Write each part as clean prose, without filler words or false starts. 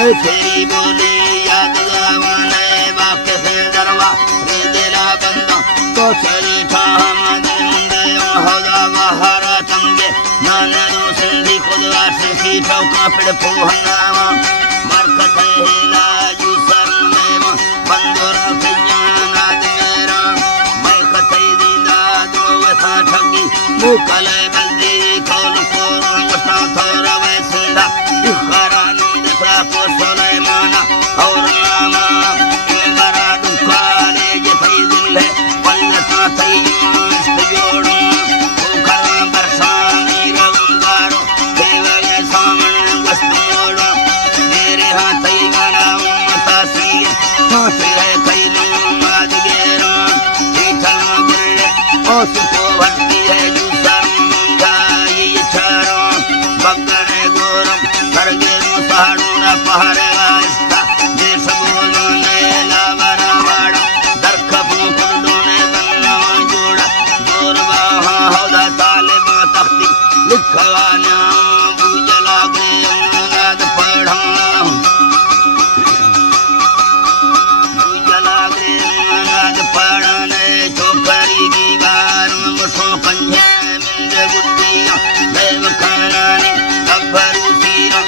तेरी बोली याद गावाने वाक्य से दरवा रे दिला बंदा तो चली ठाम दे होगा बाहर तंगे नाने दो सिंधी खुदा से की चौका पे पोहनावा मरकत हिला यूसर में बंदर पियाना तेरा मैं कतई दीदा दो वसा ठगी मुकले बंदी खोल को वसा थोड़ा वैसंदा इखरानी को सुलेमाना और नामा इंदरा दुकाले ये फैज़िल है वल्लता तैयास जोड़ो उखरा बरसानी रंगारो देवये सामने वस्तोड़ो मेरे हाथ तैयारा उम्मता सी है कैलू माद गेरा चीठा गुल्ले ओसको भटकी है जूसर मुंगाई चारो बगने गोरम सरगेरो पहाड़ो पहाड़े वास्ता जे सबोलो ने लावरा वाड़ा दरखबो कुंडोने बन्ना जोड़ा जोरवा होदा तालिबा तख्ती लिखवाना बुजला गए नाद पढ़ा बुजला गए नाद पढ़ने चौकरी की गार मुसो पंजे मिंजे बुद्धिया देव खानानी अब्बरू सीरा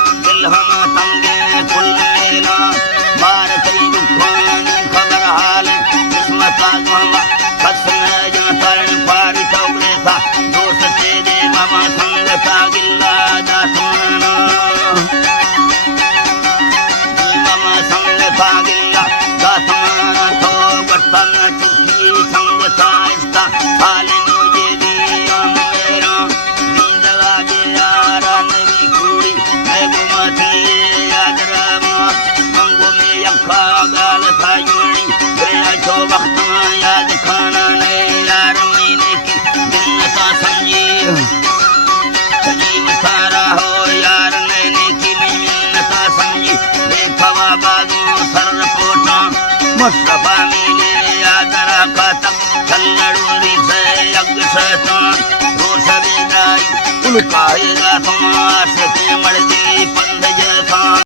साले हाँ मुस्तफा मिले यादरा का कल्लड़ूरी से यज्ञ शैतान रोश दे जाई उनका